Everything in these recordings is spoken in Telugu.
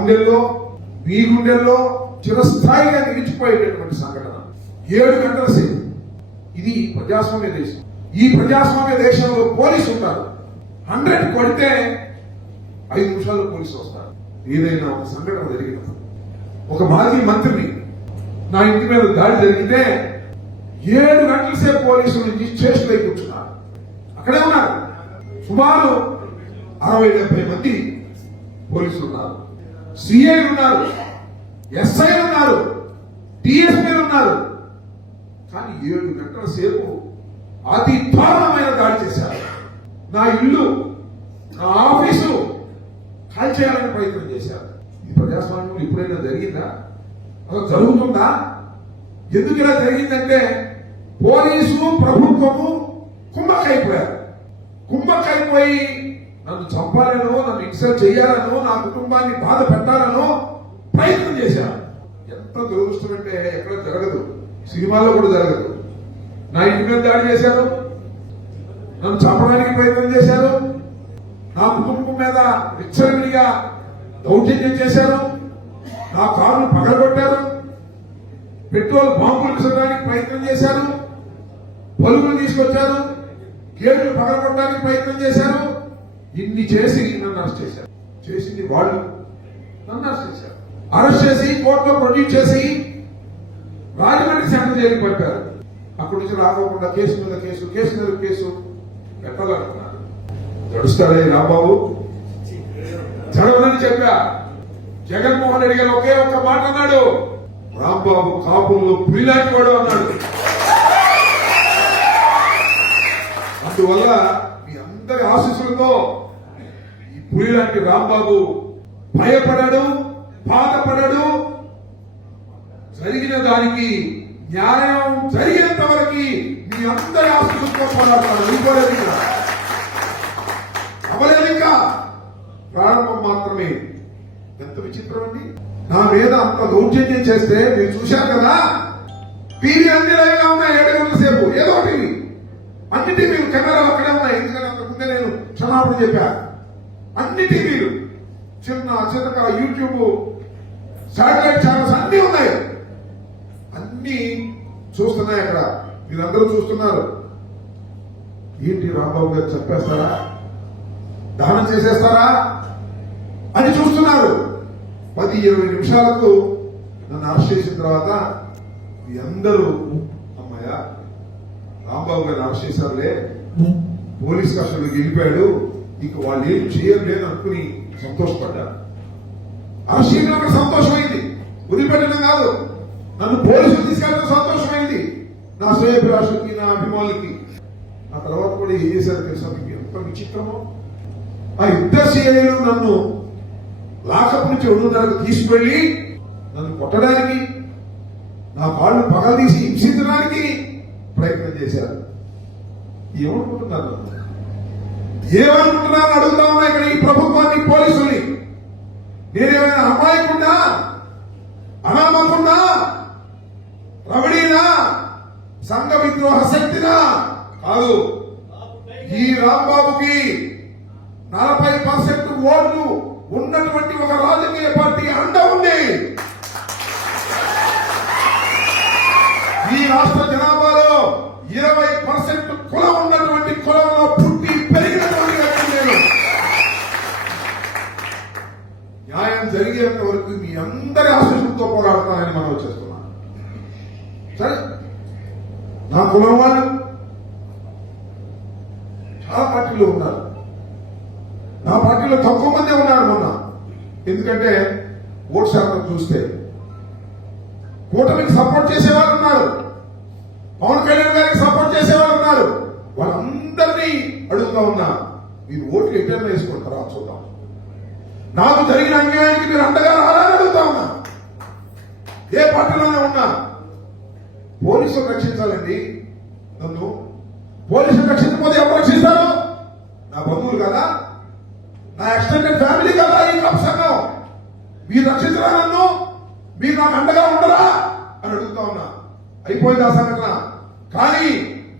గుండెల్లో మీ గుండెల్లో చిరస్థాయిగా నిలిచిపోయేటటువంటి సంఘటన. 7 గంటల సేపు. ఇది ప్రజాస్వామ్య దేశం. ఈ ప్రజాస్వామ్య దేశంలో పోలీసు ఉంటారు. 100 కొడితే 5 నిమిషాల్లో పోలీసు వస్తారు. ఏదైనా ఒక సంఘటన జరిగినప్పుడు ఒక మాజీ మంత్రిని నా ఇంటి మీద దాడి జరిగితే 7 గంటల సేపు పోలీసుల నుంచి స్టేషన్లో కూర్చున్నారు. అక్కడే ఉన్నారు. సుమారు 60-70 మంది పోలీసులు ఉన్నారు. సిఐలు ఉన్నారు, ఎస్ఐలు ఉన్నారు, డిఎస్పీలు ఉన్నారు. కానీ 7 గంటల సేపు అతి దారుణమైన దాడి చేశారు. నా ఇల్లు, నా ఆఫీసు కాల్ చేయాలని ప్రయత్నం చేశారు. ఈ ప్రజాస్వామ్యం ఎప్పుడైనా జరిగిందా? అలా జరుగుతుందా? ఎందుకు ఇలా జరిగిందంటే పోలీసు ప్రభుత్వము కుమ్మక్కైపోయారు. కుమ్మక్కైపోయి నన్ను చంపాలనో, నన్ను ఇన్సల్ట్ చేయాలనో, నా కుటుంబాన్ని బాధ పెట్టాలనో ప్రయత్నం చేశారు. ఎంత దురదృష్టం అంటే ఎక్కడ జరగదు, సినిమాలో కూడా జరగదు. నా ఇంటి మీద దాడి చేశారు, నన్ను చంపడానికి ప్రయత్నం చేశారు, నా కుటుంబం మీద విచ్చలవిడిగా దౌర్జన్యం చేశారు, నా కారును పగలగొట్టారు, పెట్రోల్ బాంబులు విసరడానికి ప్రయత్నం చేశారు, బలుగులు తీసుకొచ్చారు, గేట్లు పగలగొట్టడానికి ప్రయత్నం చేశారు. ఇన్ని చేసి నన్ను అరెస్ట్ చేశారు. చేసింది వాళ్ళు, నన్ను అరెస్ట్ చేశారు. అరెస్ట్ చేసి కోర్టులో ప్రొడ్యూస్ చేసి రాజమండ్రి సెంట్రల్ జైలుకి పంపారు. అక్కడి నుంచి రాకోకుండా కేసు మీద కేసు, కేసు మీద కేసు పెట్టాలనుకున్నారు. గడుస్తాడే రాంబాబు? జరగదని చెప్పా. జగన్మోహన్ రెడ్డి గారు ఒకే ఒక్క మాట అన్నాడు, రాంబాబు కాపుల్లో పులిలాంటి వాడు అన్నాడు. అందువల్ల మీ అందరి ఆశీస్సులతో ఈ పులిలాంటి రాంబాబు భయపడాడు, బాధపడాడు. జరిగిన దానికి న్యాయం జరిగేంత వరకు మీ అందరి ఆశీస్సులతో పోరాడతాడు. అవలేదు ఇంకా ప్రారంభం మాత్రమే. ఎంత విచిత్రం అండి! నా మీద అంత దౌర్జన్యం చేస్తే మీరు చూశారు కదా. టీవీ అన్ని లైవ్గా ఉన్నాయి. 7 గంటల సేపు ఏదో టీవీ, అన్ని టీవీలు కెమెరాలు అక్కడే ఉన్నాయి. ఎందుకంటే అంతకుముందే నేను క్షమాపణ చెప్పా. అన్ని టీవీలు, చిన్న చిన్న యూట్యూబ్, శాటిలైట్ ఛానల్స్ అన్ని ఉన్నాయి. అన్ని చూస్తున్నాయి. అక్కడ మీరందరూ చూస్తున్నారు. ఏంటి రాంబాబు గారు చెప్పేస్తారా, దహనం చేసేస్తారా అని చూస్తున్నారు. 10-20 నిమిషాలకు నన్ను అరెస్ట్ చేసిన తర్వాత మీ అందరూ అమ్మాయ రాంబాబు గారిని అరెస్ట్ చేశారులే, పోలీస్ కస్టడీకి వెళ్ళిపోయాడు, ఇక వాళ్ళు ఏం చేయలేదని అనుకుని సంతోషపడ్డారు. అరెస్ట్ చేయడం సంతోషమైంది, వదిలిపెట్టడం కాదు. నన్ను పోలీసులు తీసుకెళ్ళడం సంతోషమైంది, నా శ్రేయభిలాషులకి, నా అభిమానులకి. ఆ తర్వాత కూడా ఏం చేశారు తెలుసా మీకు? ఎంత విచిత్రమో! ఆ ఇద్దరు సీఐలు నన్ను లాకప్ నుంచి 2:30కు తీసుకువెళ్లి నన్ను కొట్టడానికి, నా కాళ్ళు పగలదీసి హింసించడానికి ప్రయత్నం చేశారు. ఏమనుకుంటున్నారు? ఏమనుకుంటున్నారు అడుగుతా ఉన్నా ఇక్కడ ఈ ప్రభుత్వాన్ని, పోలీసుల్ని. నేనేమైనా అమాయకుండా, అనామకుండా, రమణీనా, సంఘ విద్రోహ శక్తినా? కాదు. ఈ రాంబాబుకి 40% ఓట్లు ఉన్నటువంటి ఒక రాజకీయ పార్టీ అండ ఉంది. ఈ రాష్ట్ర జనాభాలో 20% కులం ఉన్నటువంటి కులంలో పుట్టి పెరిగినటువంటి వ్యక్తి నేను. న్యాయం జరిగేంత వరకు మీ అందరి ఆశీస్సులతో పోరాడతానని మనం చేస్తున్నాం. సరే, నా కులం వాళ్ళు చాలా పార్టీలో ఉన్నారు. నా పార్టీలో తక్కువ మందే ఉన్నారు మొన్న. ఎందుకంటే ఓటు శాతం చూస్తే కూటమికి సపోర్ట్ చేసేవాళ్ళు ఉన్నారు, పవన్ కళ్యాణ్ గారికి సపోర్ట్ చేసేవాళ్ళు ఉన్నారు. వాళ్ళందరినీ అడుగుతా ఉన్నా, మీరు ఓట్లు ఎట్లా వేసుకుంటారా చూద్దాం. నాకు జరిగిన అన్యాయానికి మీరు అండగా రాలని అడుగుతా ఉన్నా. ఏ పార్టీలోనే ఉన్నా పోలీసులు రక్షించాలండి. నన్ను పోలీసులు రక్షించకపోతే ఎవరు రక్షిస్తారు? నా బంధువులు కదా, నా ఎక్స్టెండెడ్ ఫ్యామిలీ కదా ఈ కప్ సంఘం. మీరు రక్షించరా నన్ను? మీరు నాకు అండగా ఉండరా అని అడుగుతా ఉన్నా. అయిపోయింది ఆ సంఘటన. కానీ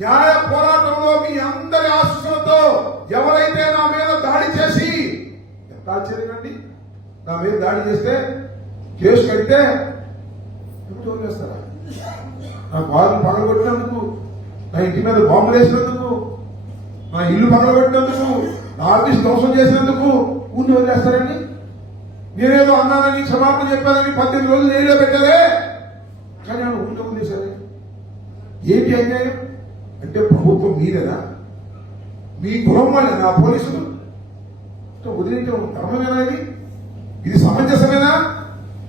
న్యాయ పోరాటంలో మీ అందరి ఆశీస్సులతో ఎవరైతే నా మీద దాడి చేసి, ఎంత ఆశ్చర్యం అండి, నా మీద దాడి చేస్తే కేసు కడితే ఎప్పుడు వదిలేస్తారా? నా కాళ్ళు పగలగొట్టినందుకు, నా ఇంటి మీద బాంబులు వేసినందుకు, నా ఇల్లు పగలగొట్టినందుకు, నా ఆఫీస్ ధ్వంసం చేసినందుకు ఊరిని వదిలేస్తారండి? నేనేదో అన్నానని క్షమాపణ చెప్పానని 18 రోజులు జైల్లో పెట్టారే, కానీ ఆయన ఊరిలో వదిలేశారే. ఏంటి అన్యాయం అంటే ప్రభుత్వం మీరేనా? మీ గృహం వాళ్ళేనా పోలీసులు? వదిలేయటం ధర్మమేనా? ఇది సమంజసమేనా?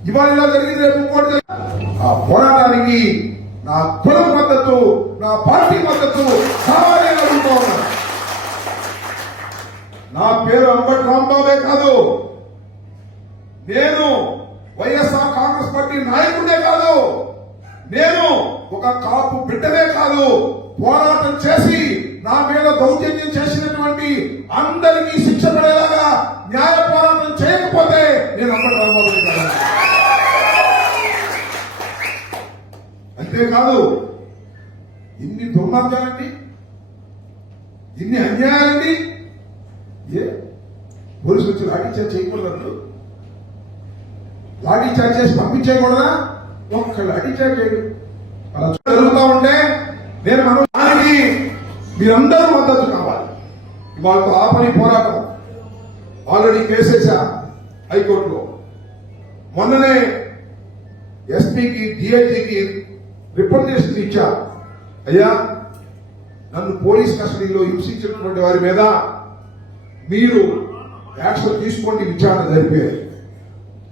ఇవాళ ఇలా జరిగింది, రేపు ఇంకోటి ఆ పోరాటానికి నా కులం మద్దతు, నా పార్టీ మద్దతు కావాలని అడుగుతా ఉన్నా. నా పేరు అంబటి రాంబాబే కాదు, నేను వైఎస్ఆర్ కాంగ్రెస్ పార్టీ నాయకుడే కాదు, నేను ఒక కాపు బిడ్డనే కాదు, పోరాటం చేసి నా మీద దౌర్జన్యం చేసినటువంటి అందరికీ శిక్ష పడేలాగా న్యాయ పోరాటం చేయకపోతే నేను అంబటి రాంబాబు కాదు. అంతేకాదు, ఇన్ని దుర్మార్గాలండి, ఇన్ని అన్యాయాలండి. ఏ పోలీసులు వచ్చి లాఠీ చార్జ్ చేయకూడదు, లాఠీ చార్జ్ చేసి పంపించేయకూడదా? ఒక్క లాఠీ చార్జ్ చేయడు. అలా జరుగుతూ ఉంటే నేను దానికి మీరందరూ మద్దతు కావాలి. వాళ్ళతో ఆపని పోరాటం ఆల్రెడీ కేసేసా హైకోర్టులో. మొన్ననే ఎస్పీకి, డిఐజీకి రిప్రజెంటేషన్ ఇచ్చా. అయ్యా, నన్ను పోలీస్ కస్టడీలో హింసించినటువంటి వారి మీద మీరు యాక్షన్ తీసుకోండి, విచారణ జరిపేది.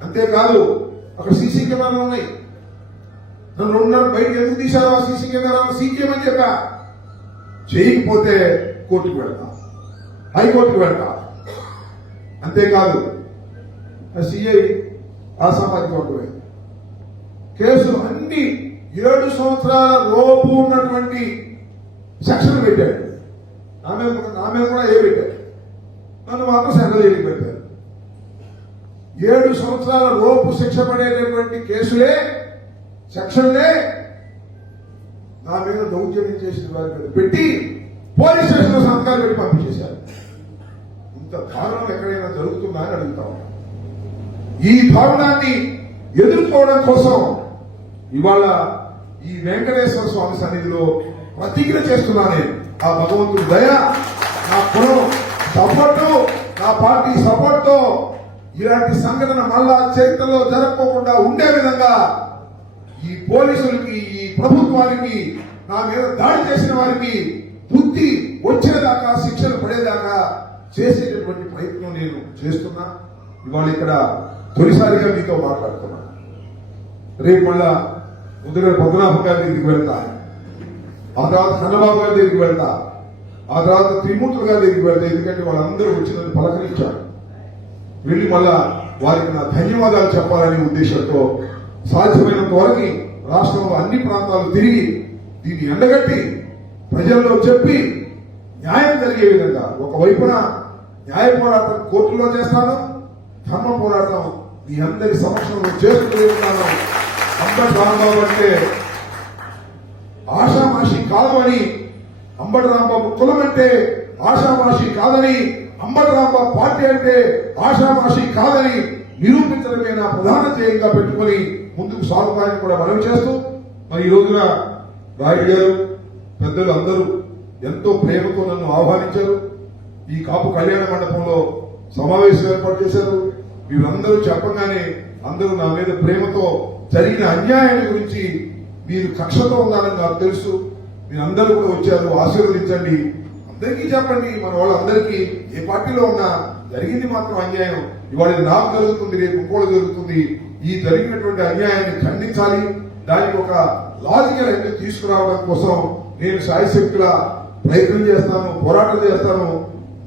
అంతేకాదు, అక్కడ సీసీ కెమెరాలు ఉన్నాయి. నన్ను 2.5 బయటకు ఎందుకు తీశారు ఆ సీసీ కెమెరాలు? సీకేమని చెప్పా. చేయకపోతే కోర్టుకు వెళ్తా, హైకోర్టుకు వెళ్తా. అంతేకాదు, సిఐ అసామాజిక వర్గమే కేసులు అన్ని 7 సంవత్సరాల లోపు ఉన్నటువంటి సెక్షన్లు పెట్టాడు. నా మీద కూడా ఏ పెట్టాడు, నన్ను మాత్రం సెంట్రల్ జైలుకి పెట్టారు. 7 సంవత్సరాల లోపు శిక్ష పడేటటువంటి కేసులే, సెక్షన్లే నా మీద దౌర్జన్యం చేసిన వారి మీద పెట్టి పోలీస్ స్టేషన్లో సంతకాలు పెట్టి పంపించేశారు. ఇంత దారుణం ఎక్కడైనా జరుగుతుందా అని అడుగుతా ఉన్నా. ఈ దారుణాన్ని ఎదుర్కోవడం కోసం ఇవాళ ఈ వెంకటేశ్వర స్వామి సన్నిధిలో ప్రతిజ్ఞ చేస్తున్నానే. ఆ భగవంతుడి దయ, నా కులం సపోర్టు, నా పార్టీ సపోర్ట్ తో ఇలాంటి సంఘటన మళ్ళా చరిత్రలో జరగకుండా ఉండే విధంగా ఈ పోలీసులకి, ఈ ప్రభుత్వానికి, నా మీద దాడి చేసిన వారికి బుద్ధి వచ్చేదాకా, శిక్షలు పడేదాకా చేసేటటువంటి ప్రయత్నం నేను చేస్తున్నా. ఇవాళ ఇక్కడ తొలిసారిగా మీతో మాట్లాడుతున్నా. రేపు మళ్ళా ముందుగా పద్మనాభం గారి దగ్గరికి వెళ్తా, ఆ తర్వాత చంద్రబాబు గారి దగ్గరికి వెళ్తా, ఆ తర్వాత త్రిమూర్తులు గారి దగ్గరికి వెళ్తా. ఎందుకంటే వాళ్ళందరూ వచ్చి నన్ను పలకరించారు. వెళ్ళి మళ్ళా వారికి నా ధన్యవాదాలు చెప్పాలనే ఉద్దేశంతో సాధ్యమైనంత వరకు రాష్ట్రంలో అన్ని ప్రాంతాలు తిరిగి దీన్ని ఎండగట్టి ప్రజల్లో చెప్పి న్యాయం జరిగే విధంగా, ఒకవైపున న్యాయ పోరాటం కోర్టులో చేస్తాను, ధర్మ పోరాటం మీ అందరి సమక్షంలో చేస్తున్నాను. అంబటి రాంబాబు అంటే ఆషామాషి కాదు అని, అంబటి రాంబాబు కులం అంటే ఆషామాషి కాదని, అంబటి రాంబాబు పార్టీ అంటే ఆషామాషి కాదని నిరూపించడమే నా ప్రధాన ధ్యేయంగా పెట్టుకుని ముందుకు సాగుతాయని కూడా మనవి చేస్తూ, మరి ఈ రోజున రాయుడు గారు, పెద్దలు అందరూ ఎంతో ప్రేమతో నన్ను ఆహ్వానించారు. ఈ కాపు కళ్యాణ మండపంలో సమావేశం ఏర్పాటు చేశారు. వీళ్ళందరూ చెప్పగానే అందరూ నా మీద ప్రేమతో జరిగిన అన్యాయాన్ని గురించి మీరు కక్షతో ఉన్నారని నాకు తెలుసు. మీరందరూ కూడా వచ్చారు, ఆశీర్వదించండి, అందరికీ చెప్పండి. మన వాళ్ళందరికీ ఏ పార్టీలో ఉన్నా జరిగింది మాత్రం అన్యాయం. ఇవాళ నాకు జరుగుతుంది, రేపు ఇంకోటి జరుగుతుంది. ఈ జరిగినటువంటి అన్యాయాన్ని ఖండించాలి. దానికి ఒక లాజికల్ ఎండ్ తీసుకురావడం కోసం నేను శాయశక్తుల ప్రయత్నం చేస్తాను, పోరాటం చేస్తాను.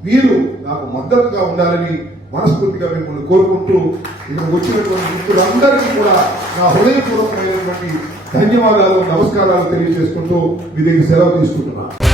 మీరు నాకు మద్దతుగా ఉండాలని మనస్ఫూర్తిగా మిమ్మల్ని కోరుకుంటూ, ఇక్కడ వచ్చినటువంటి మిత్రులందరికీ కూడా నా హృదయపూర్వకమైనటువంటి ధన్యవాదాలు, నమస్కారాలు తెలియజేసుకుంటూ మీ దగ్గర సెలవు తీసుకుంటున్నాను.